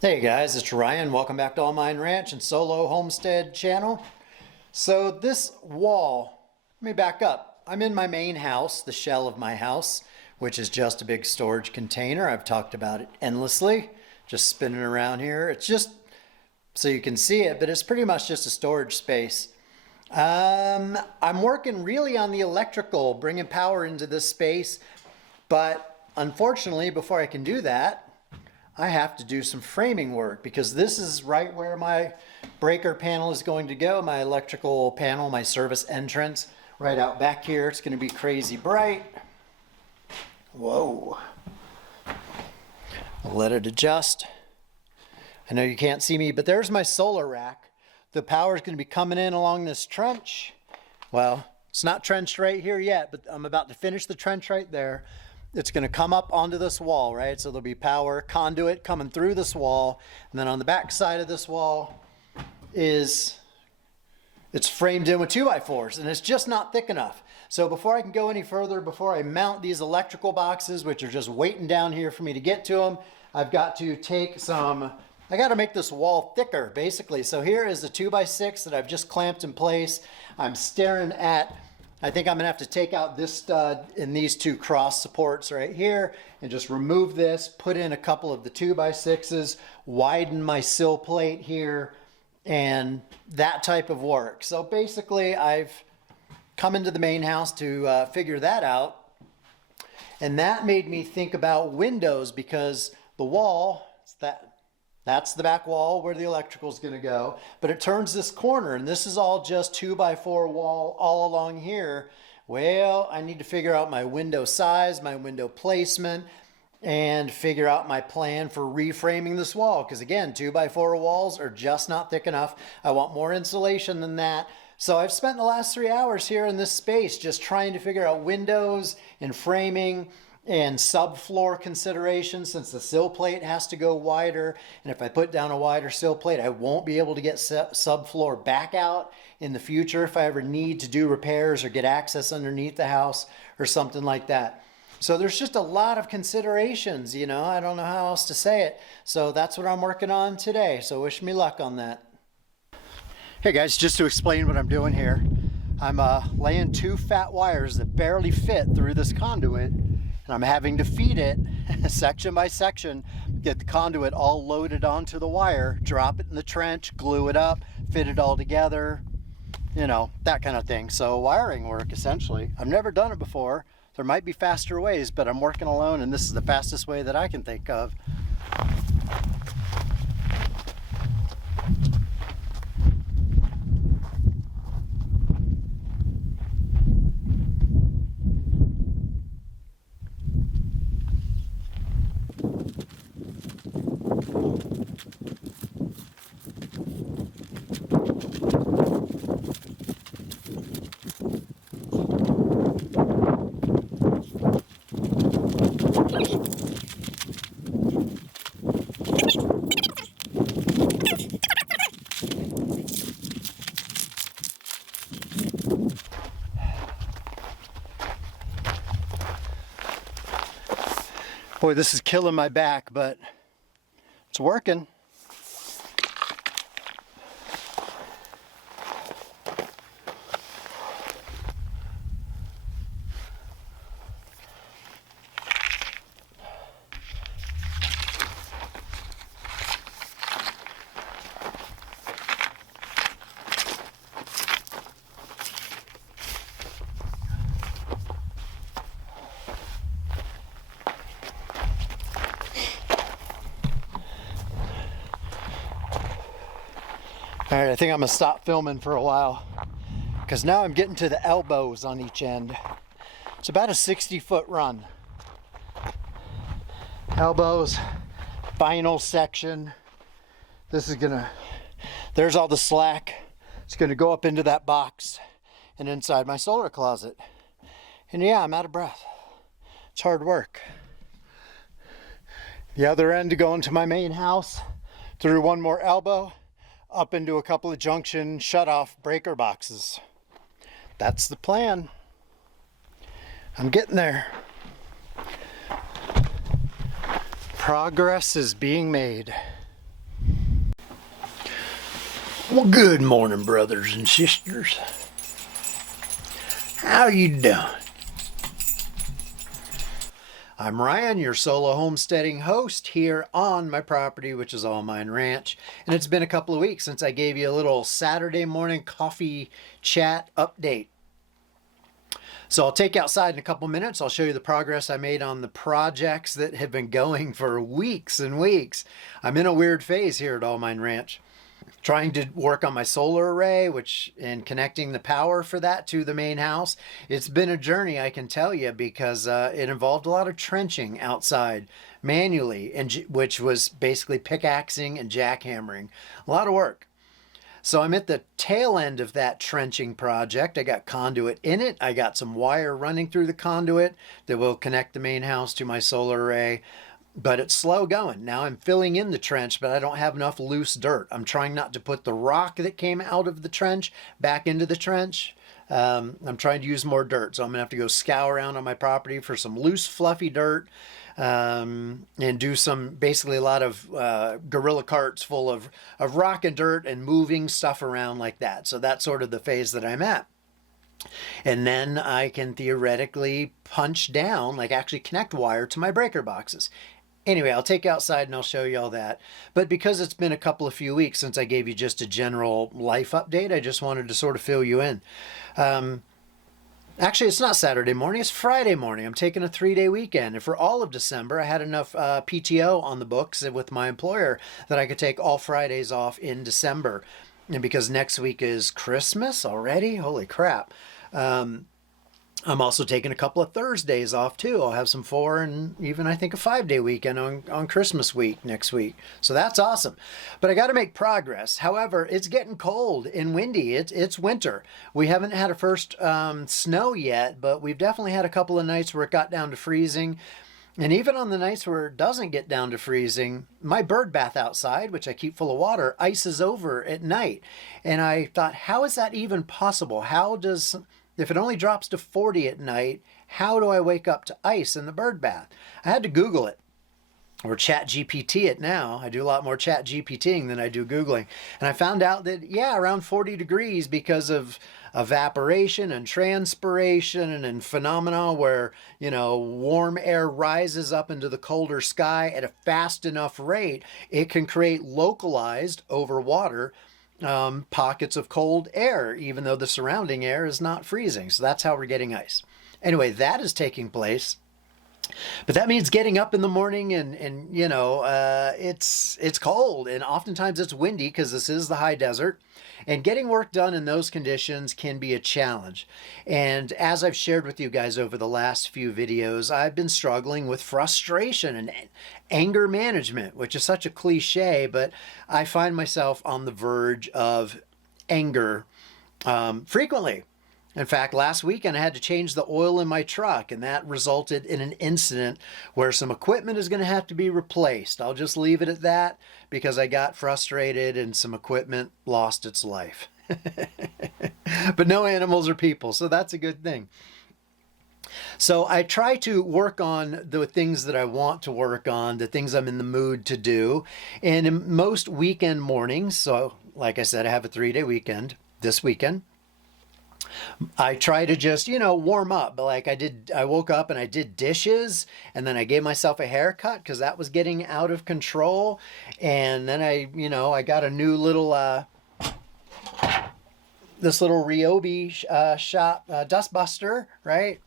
Hey guys, it's Ryan. Welcome back to AllMineRanch and Solo Homestead channel. So this wall, let me back up. I'm in my main house, the shell of my house, which is just a big storage container. I've talked about it endlessly, just spinning around here. It's just so you can see it, but it's pretty much just a storage space. I'm working really on the electrical, bringing power into this space, but unfortunately, before I can do that, I have to do some framing work because this is right where my breaker panel is going to go, my electrical panel, my service entrance, right out back here. It's going to be crazy bright. Whoa. I'll let it adjust. I know you can't see me, but there's my solar rack. The power is going to be coming in along this trench. Well, it's not trenched right here yet, but I'm about to finish the trench right there. It's going to come up onto this wall, right? So there'll be power conduit coming through this wall. And then on the back side of this wall it's framed in with 2x4s, and it's just not thick enough. So before I can go any further, before I mount these electrical boxes, which are just waiting down here for me to get to them, I've got to take I got to make this wall thicker, basically. So here is the 2x6 that I've just clamped in place. I'm staring at, I think I'm gonna have to take out this stud and these two cross supports right here and just remove this, put in a couple of the 2x6s, widen my sill plate here, and that type of work. So basically I've come into the main house to figure that out. And that made me think about windows, because the wall, that's the back wall where the electrical is going to go, but it turns this corner, and this is all just 2x4 wall all along here. Well, I need to figure out my window size, my window placement, and figure out my plan for reframing this wall, because again, 2x4 walls are just not thick enough. I want more insulation than that. So I've spent the last 3 hours here in this space just trying to figure out windows and framing and subfloor considerations, since the sill plate has to go wider. And if I put down a wider sill plate, I won't be able to get subfloor back out in the future if I ever need to do repairs or get access underneath the house or something like that. So there's just a lot of considerations, you know, I don't know how else to say it. So that's what I'm working on today. So wish me luck on that. Hey guys, just to explain what I'm doing here, I'm laying 2 fat wires that barely fit through this conduit. And I'm having to feed it section by section, get the conduit all loaded onto the wire, drop it in the trench, glue it up, fit it all together, you know, that kind of thing. So wiring work, essentially. I've never done it before. There might be faster ways, but I'm working alone, and this is the fastest way that I can think of. Boy, this is killing my back, but it's working. All right, I think I'm gonna stop filming for a while, because now I'm getting to the elbows on each end. It's about a 60-foot run. Elbows, final section. There's all the slack. It's gonna go up into that box and inside my solar closet. And yeah, I'm out of breath. It's hard work. The other end to go into my main house, through one more elbow, up into a couple of junction shut-off breaker boxes. That's the plan. I'm getting there. Progress is being made. Well, good morning, brothers and sisters. How you doing? I'm Ryan, your solo homesteading host here on my property, which is AllMineRanch. And it's been a couple of weeks since I gave you a little Saturday morning coffee chat update. So I'll take you outside in a couple minutes. I'll show you the progress I made on the projects that have been going for weeks and weeks. I'm in a weird phase here at AllMineRanch, trying to work on my solar array, and connecting the power for that to the main house. It's been a journey, I can tell you, because it involved a lot of trenching outside manually, which was basically pickaxing and jackhammering. A lot of work. So I'm at the tail end of that trenching project. I got conduit in it. I got some wire running through the conduit that will connect the main house to my solar array. But it's slow going. Now I'm filling in the trench, but I don't have enough loose dirt. I'm trying not to put the rock that came out of the trench back into the trench. I'm trying to use more dirt. So I'm gonna have to go scour around on my property for some loose, fluffy dirt, and do basically a lot of gorilla carts full of rock and dirt and moving stuff around like that. So that's sort of the phase that I'm at. And then I can theoretically punch down, like actually connect wire to my breaker boxes. Anyway, I'll take you outside and I'll show you all that. But because it's been a few weeks since I gave you just a general life update, I just wanted to sort of fill you in. Actually, it's not Saturday morning, it's Friday morning. I'm taking a 3-day weekend. And for all of December, I had enough PTO on the books with my employer that I could take all Fridays off in December. And because next week is Christmas already, holy crap. I'm also taking a couple of Thursdays off too. I'll have some 4 and even I think a 5-day weekend on Christmas week next week. So that's awesome. But I got to make progress. However, it's getting cold and windy. It's winter. We haven't had a first snow yet, but we've definitely had a couple of nights where it got down to freezing. And even on the nights where it doesn't get down to freezing, my bird bath outside, which I keep full of water, ices over at night. And I thought, how is that even possible? If it only drops to 40 at night, how do I wake up to ice in the bird bath? I had to Google it, or chat GPT it now. I do a lot more chat GPTing than I do Googling. And I found out that, yeah, around 40 degrees because of evaporation and transpiration and phenomena where, warm air rises up into the colder sky at a fast enough rate, it can create localized over water pockets of cold air, even though the surrounding air is not freezing. So that's how we're getting ice. Anyway, that is taking place. But that means getting up in the morning and it's cold and oftentimes it's windy because this is the high desert, and getting work done in those conditions can be a challenge. And as I've shared with you guys over the last few videos, I've been struggling with frustration and anger management, which is such a cliche, but I find myself on the verge of anger frequently. In fact, last weekend I had to change the oil in my truck, and that resulted in an incident where some equipment is going to have to be replaced. I'll just leave it at that because I got frustrated and some equipment lost its life. But no animals or people, so that's a good thing. So I try to work on the things that I want to work on, the things I'm in the mood to do. And in most weekend mornings, so like I said, I have a 3-day weekend this weekend, I try to just, warm up. But like I woke up and I did dishes, and then I gave myself a haircut because that was getting out of control. And then I got a new little, this little Ryobi shop dust buster, right?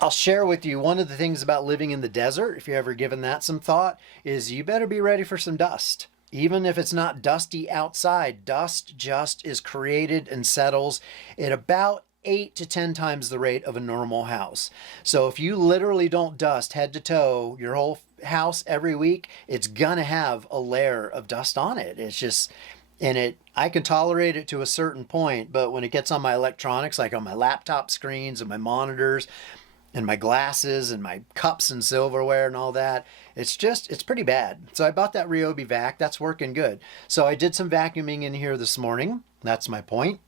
I'll share with you one of the things about living in the desert, if you've ever given that some thought, is you better be ready for some dust. Even if it's not dusty outside, dust just is created and settles at about 8 to 10 times the rate of a normal house. So if you literally don't dust head to toe your whole house every week, it's gonna have a layer of dust on it. It's just, I can tolerate it to a certain point, but when it gets on my electronics, like on my laptop screens and my monitors and my glasses and my cups and silverware and all that, it's pretty bad. So I bought that Ryobi vac. That's working good. So I did some vacuuming in here this morning. That's my point.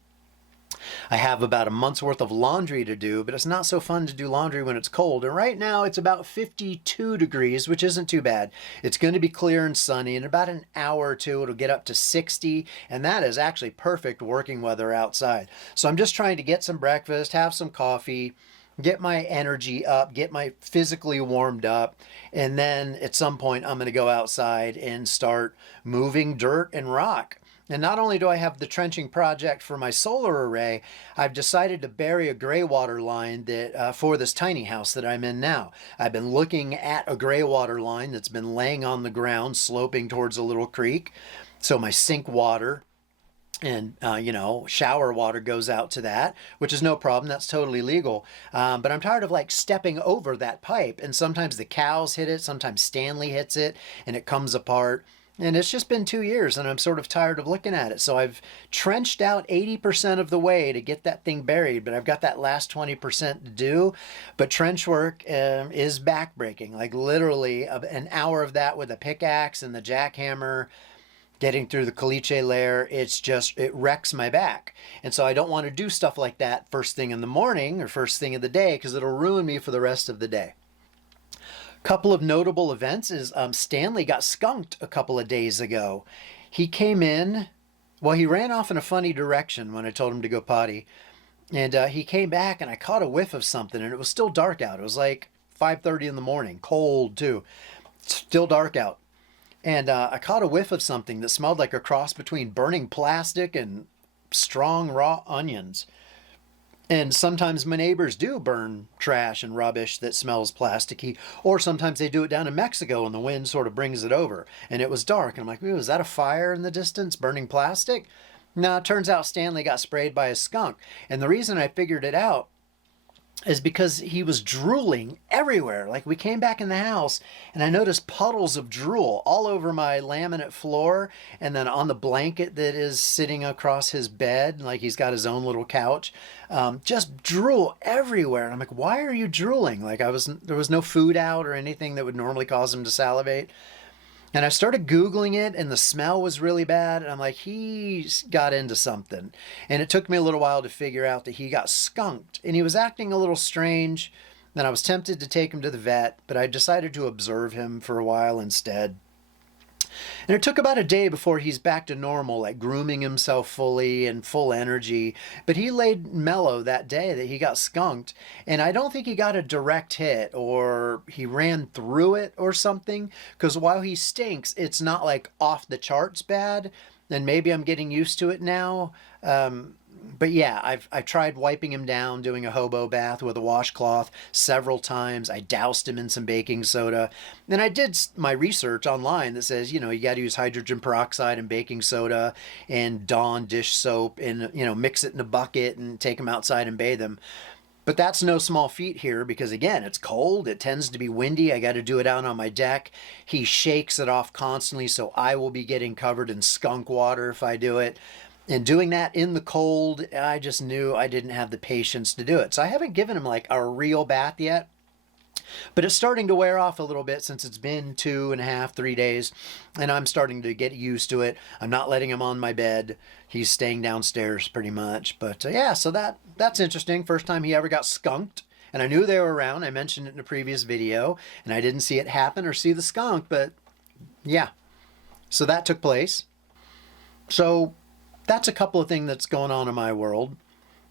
I have about a month's worth of laundry to do, but it's not so fun to do laundry when it's cold. And right now it's about 52 degrees, which isn't too bad. It's going to be clear and sunny. In about an hour or two, it'll get up to 60. And that is actually perfect working weather outside. So I'm just trying to get some breakfast, have some coffee, get my energy up, get my physically warmed up. And then at some point, I'm going to go outside and start moving dirt and rock. And not only do I have the trenching project for my solar array, I've decided to bury a gray water line that for this tiny house that I'm in now. I've been looking at a gray water line that's been laying on the ground, sloping towards a little creek. So my sink water and, shower water goes out to that, which is no problem. That's totally legal. But I'm tired of like stepping over that pipe. And sometimes the cows hit it, sometimes Stanley hits it, and it comes apart. And it's just been 2 years and I'm sort of tired of looking at it. So I've trenched out 80% of the way to get that thing buried, but I've got that last 20% to do. But trench work is backbreaking, like literally an hour of that with a pickaxe and the jackhammer, getting through the caliche layer, it wrecks my back. And so I don't want to do stuff like that first thing in the morning or first thing of the day because it'll ruin me for the rest of the day. Couple of notable events is Stanley got skunked a couple of days ago. He came in, well, he ran off in a funny direction when I told him to go potty. And he came back and I caught a whiff of something and it was still dark out. It was like 5:30 in the morning, cold too, still dark out. And I caught a whiff of something that smelled like a cross between burning plastic and strong raw onions. And sometimes my neighbors do burn trash and rubbish that smells plasticky, or sometimes they do it down in Mexico and the wind sort of brings it over. And it was dark. And I'm like, ooh, is that a fire in the distance burning plastic? No, it turns out Stanley got sprayed by a skunk. And the reason I figured it out is because he was drooling everywhere. Like we came back in the house and I noticed puddles of drool all over my laminate floor and then on the blanket that is sitting across his bed, like he's got his own little couch, just drool everywhere. And I'm like, why are you drooling? Like there was no food out or anything that would normally cause him to salivate. And I started Googling it and the smell was really bad. And I'm like, he's got into something. And it took me a little while to figure out that he got skunked and he was acting a little strange. Then I was tempted to take him to the vet, but I decided to observe him for a while instead. And it took about a day before he's back to normal, like grooming himself fully and full energy. But he laid mellow that day that he got skunked. And I don't think he got a direct hit or he ran through it or something. Because while he stinks, it's not like off the charts bad. And maybe I'm getting used to it now. But yeah, I've tried wiping him down, doing a hobo bath with a washcloth several times. I doused him in some baking soda. And I did my research online that says, you got to use hydrogen peroxide and baking soda and Dawn dish soap and, mix it in a bucket and take him outside and bathe him. But that's no small feat here because, again, it's cold. It tends to be windy. I got to do it out on my deck. He shakes it off constantly, so I will be getting covered in skunk water if I do it. And doing that in the cold, I just knew I didn't have the patience to do it. So I haven't given him like a real bath yet. But it's starting to wear off a little bit since it's been 2.5, 3 days. And I'm starting to get used to it. I'm not letting him on my bed. He's staying downstairs pretty much. But yeah, so that's interesting. First time he ever got skunked. And I knew they were around. I mentioned it in a previous video. And I didn't see it happen or see the skunk. But yeah, so that took place. So that's a couple of things that's going on in my world,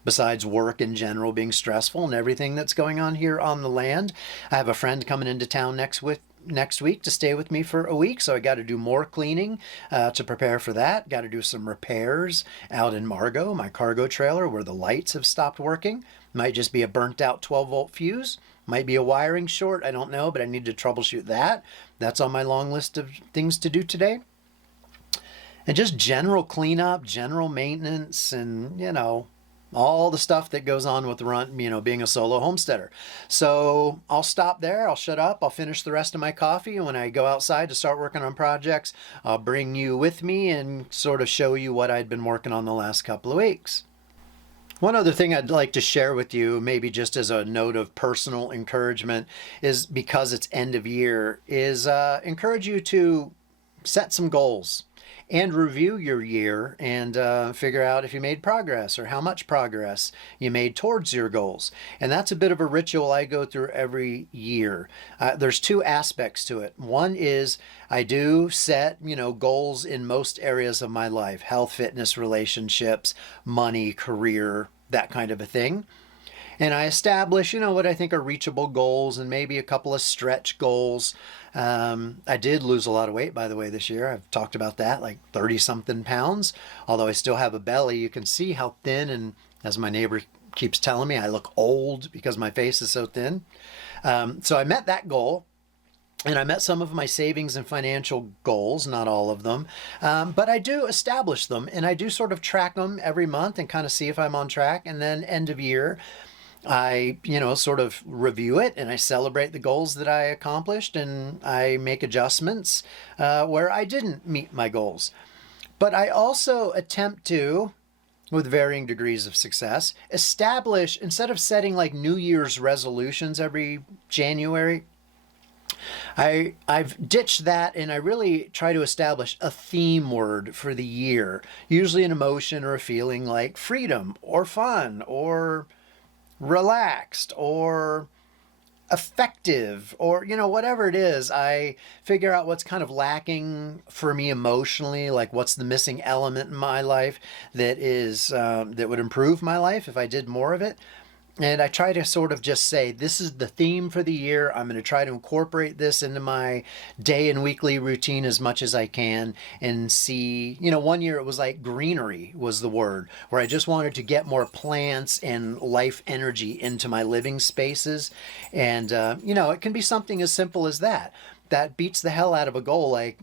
besides work in general being stressful and everything that's going on here on the land. I have a friend coming into town next week to stay with me for a week, so I got to do more cleaning to prepare for that. Got to do some repairs out in Margot, my cargo trailer, where the lights have stopped working. Might just be a burnt out 12-volt fuse. Might be a wiring short. I don't know, but I need to troubleshoot that. That's on my long list of things to do today. And just general cleanup, general maintenance, and, all the stuff that goes on with being a solo homesteader. So I'll stop there. I'll shut up. I'll finish the rest of my coffee. And when I go outside to start working on projects, I'll bring you with me and sort of show you what I'd been working on the last couple of weeks. One other thing I'd like to share with you, maybe just as a note of personal encouragement, is because it's end of year, is encourage you to set some goals and review your year and figure out if you made progress or how much progress you made towards your goals. And that's a bit of a ritual I go through every year. There's two aspects to it. One is I do set, goals in most areas of my life: health, fitness, relationships, money, career, that kind of a thing. And I establish, what I think are reachable goals and maybe a couple of stretch goals. I did lose a lot of weight, by the way, this year. I've talked about that, like 30-something pounds. Although I still have a belly, you can see how thin, and as my neighbor keeps telling me, I look old because my face is so thin. So I met that goal. And I met some of my savings and financial goals, not all of them, but I do establish them, and I do sort of track them every month and kind of see if I'm on track. And then end of year, I, sort of review it, and I celebrate the goals that I accomplished, and I make adjustments where I didn't meet my goals. But I also attempt to, with varying degrees of success, establish, instead of setting like New Year's resolutions every January, I've ditched that, and I really try to establish a theme word for the year, usually an emotion or a feeling like freedom or fun or relaxed or effective or, whatever it is. I figure out what's kind of lacking for me emotionally, like what's the missing element in my life that is that would improve my life if I did more of it. And I try to sort of just say, this is the theme for the year. I'm going to try to incorporate this into my day and weekly routine as much as I can and see, one year it was like greenery was the word, where I just wanted to get more plants and life energy into my living spaces. And, it can be something as simple as that. That beats the hell out of a goal like,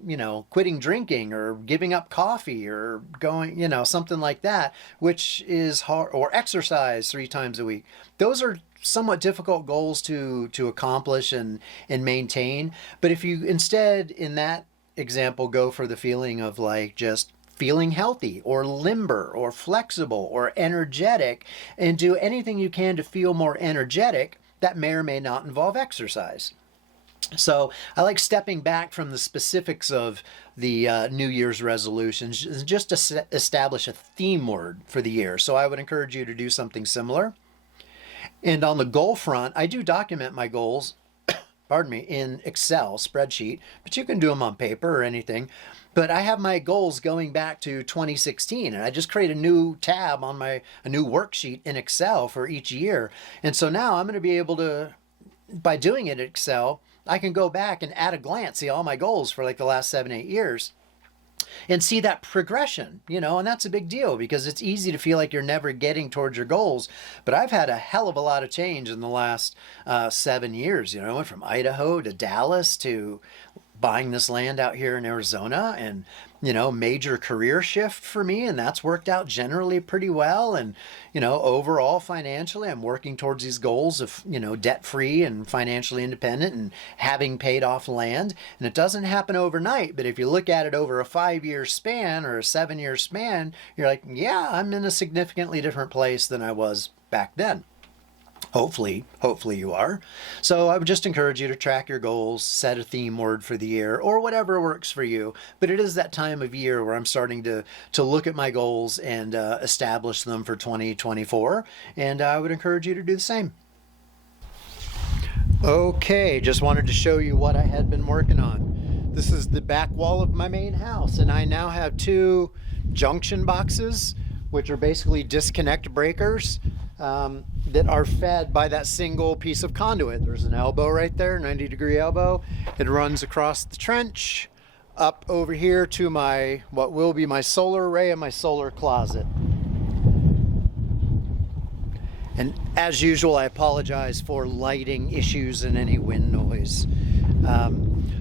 quitting drinking or giving up coffee or going, something like that, which is hard, or exercise 3 times a week. Those are somewhat difficult goals to accomplish and maintain. But if you instead, in that example, go for the feeling of like just feeling healthy or limber or flexible or energetic, and do anything you can to feel more energetic, that may or may not involve exercise. So I like stepping back from the specifics of the New Year's resolutions, just to establish a theme word for the year. So I would encourage you to do something similar. And on the goal front, I do document my goals, in Excel spreadsheet, but you can do them on paper or anything. But I have my goals going back to 2016, and I just create a new tab on a new worksheet in Excel for each year. And so now I'm going to be able to, by doing it in Excel, I can go back and at a glance see all my goals for like the last 7-8 years and see that progression, and that's a big deal because it's easy to feel like you're never getting towards your goals. But I've had a hell of a lot of change in the last 7 years. I went from Idaho to Dallas to buying this land out here in Arizona, and major career shift for me, and that's worked out generally pretty well. And overall financially, I'm working towards these goals of debt-free and financially independent and having paid off land. And it doesn't happen overnight, but if you look at it over a 5-year span or a 7-year span, you're like, yeah, I'm in a significantly different place than I was back then. Hopefully you are. So I would just encourage you to track your goals, set a theme word for the year, or whatever works for you. But it is that time of year where I'm starting to look at my goals and establish them for 2024. And I would encourage you to do the same. Okay, just wanted to show you what I had been working on. This is the back wall of my main house, and I now have 2 junction boxes, which are basically disconnect breakers. That are fed by that single piece of conduit. There's an elbow right there, 90-degree elbow. It runs across the trench up over here to what will be my solar array and my solar closet. And as usual, I apologize for lighting issues and any wind noise.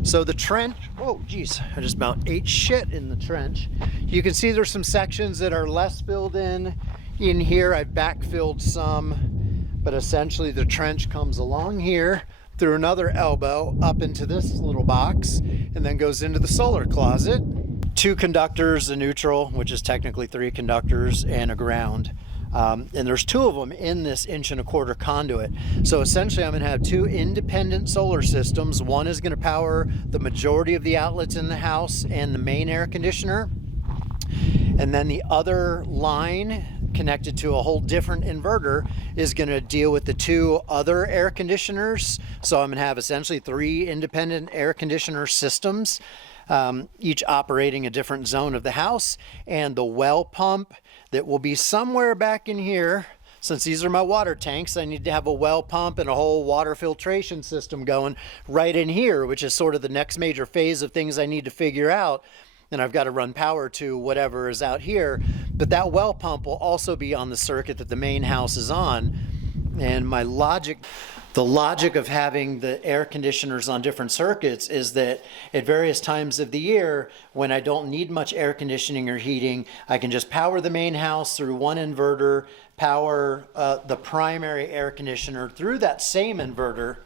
So the trench, oh geez, I just about ate shit in the trench. You can see there's some sections that are less filled in. In here, I've backfilled some, but essentially the trench comes along here through another elbow up into this little box and then goes into the solar closet. 2 conductors, a neutral, which is technically 3 conductors, and a ground. And there's 2 of them in this 1.25 inch conduit. So essentially I'm going to have 2 independent solar systems. One is going to power the majority of the outlets in the house and the main air conditioner. And then the other line connected to a whole different inverter is going to deal with the 2 other air conditioners. So I'm going to have essentially 3 independent air conditioner systems, each operating a different zone of the house. And the well pump that will be somewhere back in here. Since these are my water tanks, I need to have a well pump and a whole water filtration system going right in here, which is sort of the next major phase of things I need to figure out. And I've got to run power to whatever is out here. But that well pump will also be on the circuit that the main house is on. And the logic of having the air conditioners on different circuits is that at various times of the year, when I don't need much air conditioning or heating, I can just power the main house through one inverter, power the primary air conditioner through that same inverter.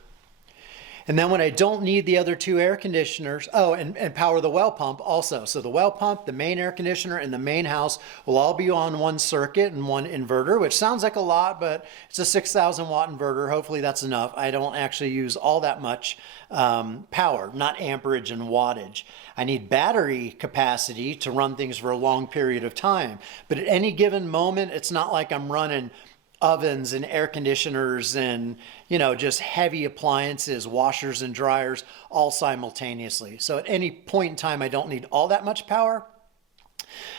And then when I don't need the other 2 air conditioners, and power the well pump also. So the well pump, the main air conditioner, and the main house will all be on one circuit and one inverter, which sounds like a lot, but it's a 6,000 watt inverter. Hopefully that's enough. I don't actually use all that much power, not amperage and wattage. I need battery capacity to run things for a long period of time. But at any given moment, it's not like I'm running ovens and air conditioners and, just heavy appliances, washers and dryers all simultaneously. So at any point in time, I don't need all that much power.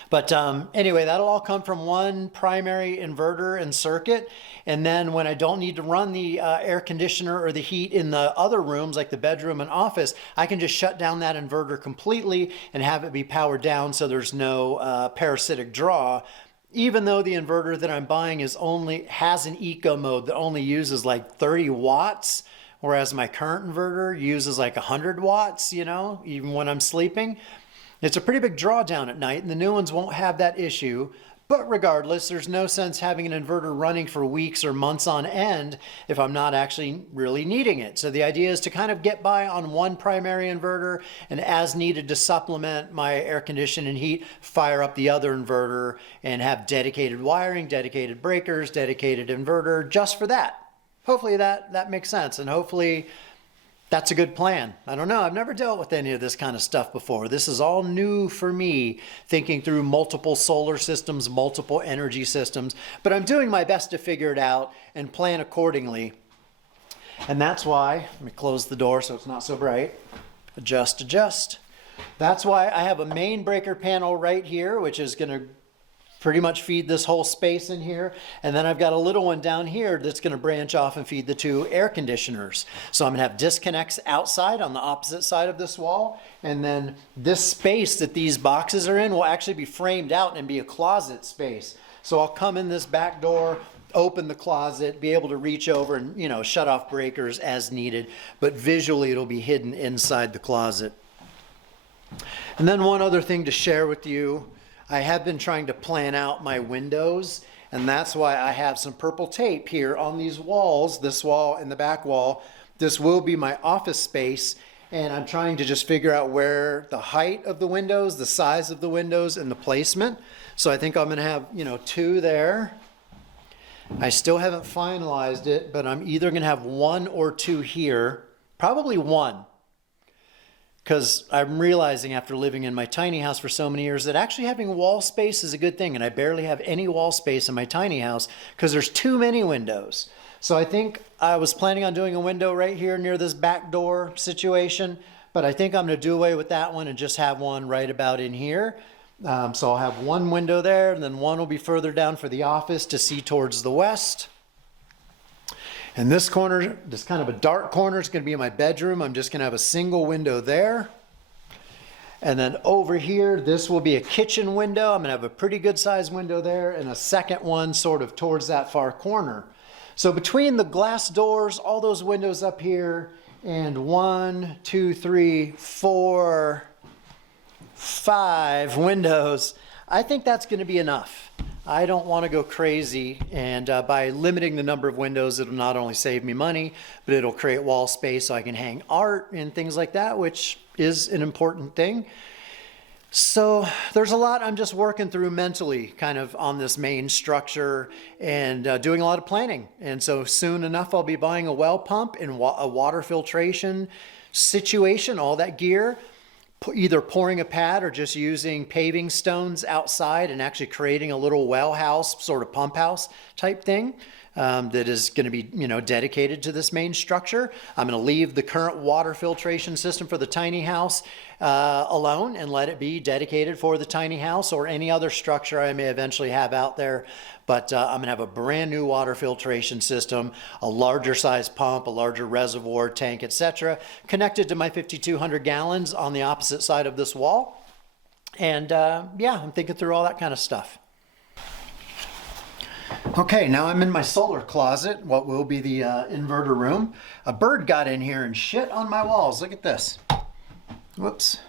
But anyway, that'll all come from one primary inverter and circuit. And then when I don't need to run the air conditioner or the heat in the other rooms, like the bedroom and office, I can just shut down that inverter completely and have it be powered down so there's no parasitic draw. Even though the inverter that I'm buying has an eco mode that only uses like 30 watts, whereas my current inverter uses like 100 watts, even when I'm sleeping. It's a pretty big drawdown at night, and the new ones won't have that issue. But regardless, there's no sense having an inverter running for weeks or months on end if I'm not actually really needing it. So the idea is to kind of get by on one primary inverter, and as needed to supplement my air conditioning and heat, fire up the other inverter and have dedicated wiring, dedicated breakers, dedicated inverter just for that. Hopefully that makes sense, and hopefully that's a good plan. I don't know. I've never dealt with any of this kind of stuff before. This is all new for me, thinking through multiple solar systems, multiple energy systems. But I'm doing my best to figure it out and plan accordingly. And that's why, let me close the door so it's not so bright. Adjust. That's why I have a main breaker panel right here, which is going to pretty much feed this whole space in here. And then I've got a little one down here that's going to branch off and feed the 2 air conditioners. So I'm going to have disconnects outside on the opposite side of this wall. And then this space that these boxes are in will actually be framed out and be a closet space. So I'll come in this back door, open the closet, be able to reach over and, shut off breakers as needed. But visually it'll be hidden inside the closet. And then one other thing to share with you. I have been trying to plan out my windows, and that's why I have some purple tape here on these walls, this wall and the back wall. This will be my office space, and I'm trying to just figure out where the height of the windows, the size of the windows, and the placement. So I think I'm going to have, 2 there. I still haven't finalized it, but I'm either going to have 1 or 2 here, probably 1. Because I'm realizing after living in my tiny house for so many years that actually having wall space is a good thing. And I barely have any wall space in my tiny house because there's too many windows. So I think I was planning on doing a window right here near this back door situation. But I think I'm going to do away with that one and just have one right about in here. So I'll have 1 window there, and then 1 will be further down for the office to see towards the west. And this corner, this kind of a dark corner, is going to be in my bedroom. I'm just going to have a single window there. And then over here, this will be a kitchen window. I'm going to have a pretty good sized window there and a second one sort of towards that far corner. So between the glass doors, all those windows up here, and 1, 2, 3, 4, 5 windows, I think that's going to be enough. I don't want to go crazy, and by limiting the number of windows, it'll not only save me money, but it'll create wall space so I can hang art and things like that, which is an important thing. So there's a lot I'm just working through mentally kind of on this main structure and doing a lot of planning. And so soon enough, I'll be buying a well pump and a water filtration situation, all that gear, either pouring a pad or just using paving stones outside and actually creating a little well house, sort of pump house type thing. That is going to be, dedicated to this main structure. I'm going to leave the current water filtration system for the tiny house alone and let it be dedicated for the tiny house or any other structure I may eventually have out there. But I'm going to have a brand new water filtration system, a larger size pump, a larger reservoir, tank, etc., connected to my 5,200 gallons on the opposite side of this wall. And yeah, I'm thinking through all that kind of stuff. Okay, now I'm in my solar closet, what will be the inverter room. A bird got in here and shit on my walls. Look at this. Whoops.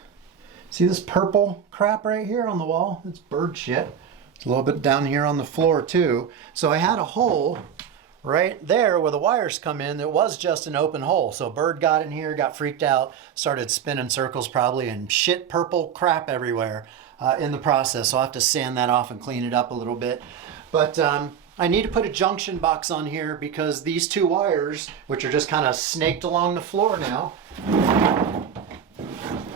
See this purple crap right here on the wall? It's bird shit. It's a little bit down here on the floor too. So I had a hole right there where the wires come in that was just an open hole. So a bird got in here, got freaked out, started spinning circles probably, and shit purple crap everywhere in the process. So I'll have to sand that off and clean it up a little bit. But I need to put a junction box on here because these two wires, which are just kind of snaked along the floor now.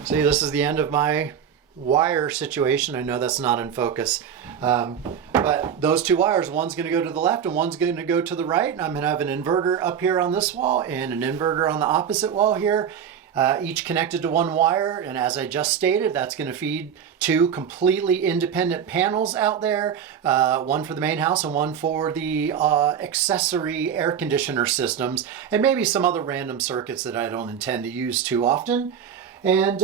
See, this is the end of my wire situation. I know that's not in focus. But those two wires, one's going to go to the left and one's going to go to the right. And I'm going to have an inverter up here on this wall and an inverter on the opposite wall here. Each connected to one wire, and as I just stated, that's going to feed two completely independent panels out there, one for the main house and one for the accessory air conditioner systems, and maybe some other random circuits that I don't intend to use too often. And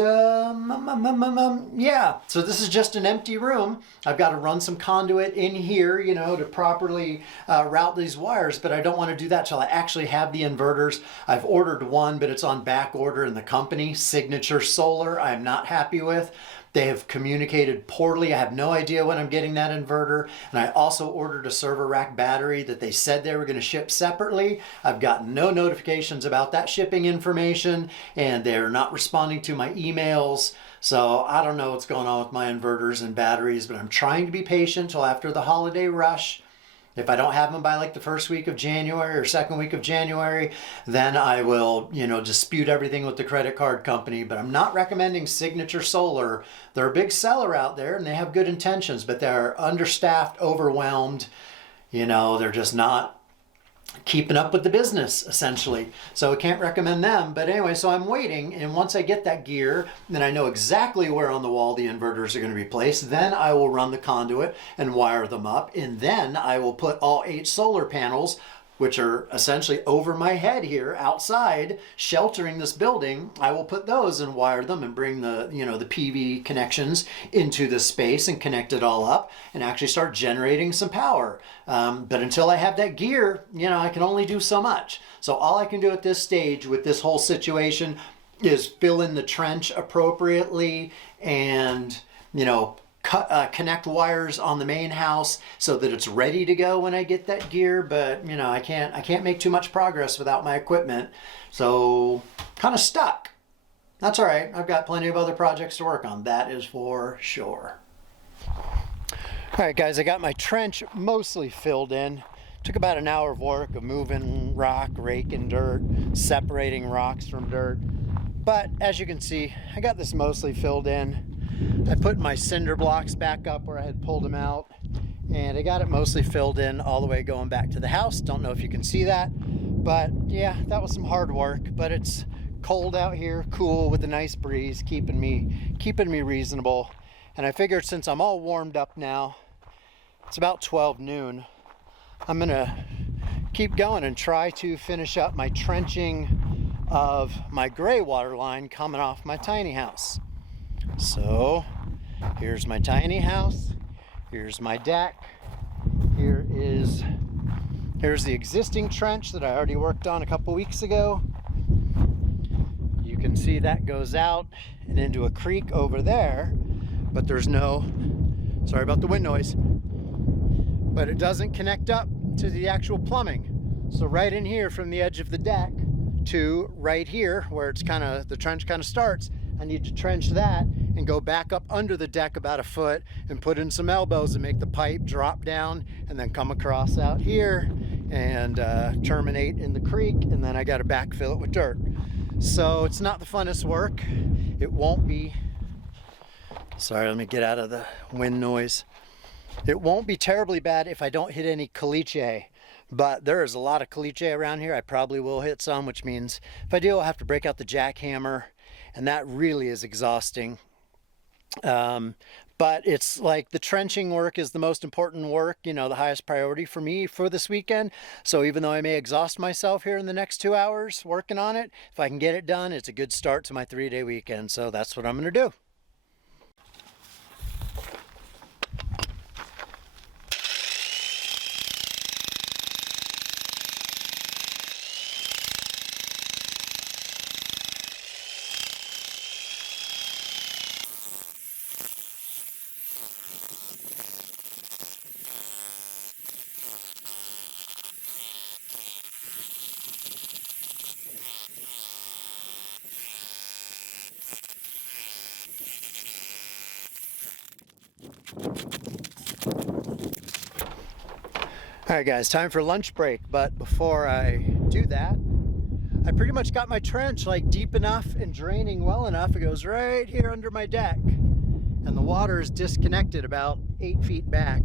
yeah, so this is just an empty room. I've got to run some conduit in here, to properly route these wires, but I don't want to do that till I actually have the inverters. I've ordered one, but it's on back order, and the company, Signature Solar, I'm not happy with. They have communicated poorly. I have no idea when I'm getting that inverter. And I also ordered a server rack battery that they said they were going to ship separately. I've gotten no notifications about that shipping information, and they're not responding to my emails. So I don't know what's going on with my inverters and batteries, but I'm trying to be patient till after the holiday rush. If I don't have them by like the first week of January or second week of January, then I will, dispute everything with the credit card company. But I'm not recommending Signature Solar. They're a big seller out there and they have good intentions, but they're understaffed, overwhelmed. They're just not keeping up with the business, essentially. So I can't recommend them. But anyway, so I'm waiting. And once I get that gear, then I know exactly where on the wall the inverters are going to be placed. Then I will run the conduit and wire them up. And then I will put all 8 solar panels, which are essentially over my head here outside, sheltering this building. I will put those and wire them and bring the, the PV connections into the space and connect it all up and actually start generating some power. But until I have that gear, I can only do so much. So all I can do at this stage with this whole situation is fill in the trench appropriately and, connect wires on the main house so that it's ready to go when I get that gear. But I can't make too much progress without my equipment, so kind of stuck. That's all right. I've got plenty of other projects to work on, that is for sure. All right, guys, I got my trench mostly filled in. Took about an hour of work of moving rock, raking dirt, separating rocks from dirt. But as you can see, I got this mostly filled in. I put my cinder blocks back up where I had pulled them out, and I got it mostly filled in all the way going back to the house. Don't know if you can see that, but yeah, that was some hard work. But it's cold out here, cool with a nice breeze, keeping me reasonable. And I figured since I'm all warmed up now, it's about 12 noon, I'm gonna keep going and try to finish up my trenching of my gray water line coming off my tiny house. So here's my tiny house, here's my deck, here's the existing trench that I already worked on a couple weeks ago. You can see that goes out and into a creek over there, but there's sorry about the wind noise, but it doesn't connect up to the actual plumbing. So right in here from the edge of the deck to right here where the trench kind of starts, I need to trench that and go back up under the deck about a foot and put in some elbows and make the pipe drop down and then come across out here and terminate in the creek, and then I got to backfill it with dirt. So it's not the funnest work. It won't be, sorry, let me get out of the wind noise. It won't be terribly bad if I don't hit any caliche, but there is a lot of caliche around here. I probably will hit some, which means if I do, I'll have to break out the jackhammer, and that really is exhausting. But it's like the trenching work is the most important work, you know, the highest priority for me for this weekend. So even though I may exhaust myself here in the next 2 hours working on it, if I can get it done, it's a good start to my 3-day weekend. So that's what I'm going to do. All right guys, time for lunch break, but before I do that, I pretty much got my trench like deep enough and draining well enough. It goes right here under my deck, and the water is disconnected about 8 feet back,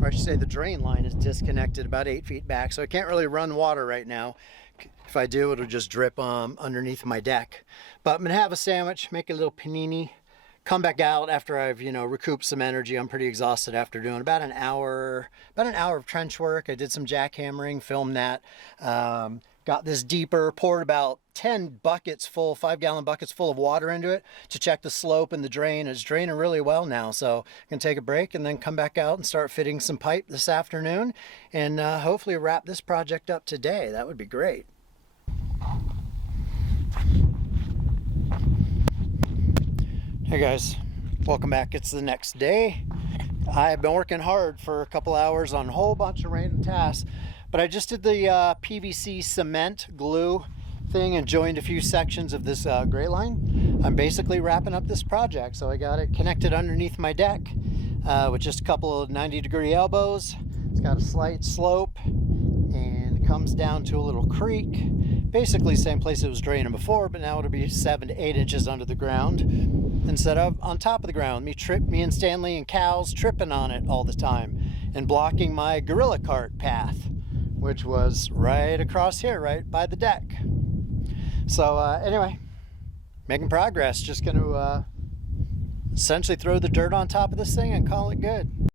or I should say the drain line is disconnected about 8 feet back, so I can't really run water right now. If I do, it'll just drip underneath my deck. But I'm gonna have a sandwich, make a little panini, come back out after I've, you know, recouped some energy. I'm pretty exhausted after doing about an hour of trench work. I did some jackhammering, filmed that. Got this deeper, poured about 10 buckets full, 5-gallon buckets full of water into it to check the slope and the drain. It's draining really well now. So I'm gonna take a break and then come back out and start fitting some pipe this afternoon and hopefully wrap this project up today. That would be great. Hey guys, welcome back. It's the next day. I've been working hard for a couple hours on a whole bunch of random tasks, but I just did the PVC cement glue thing and joined a few sections of this gray line. I'm basically wrapping up this project, so I got it connected underneath my deck with just a couple of 90-degree elbows. It's got a slight slope and comes down to a little creek. Basically same place it was draining before, but now it'll be 7 to 8 inches under the ground instead of on top of the ground. Me and Stanley and cows tripping on it all the time and blocking my gorilla cart path, which was right across here, right by the deck. So anyway, making progress. Just going to essentially throw the dirt on top of this thing and call it good.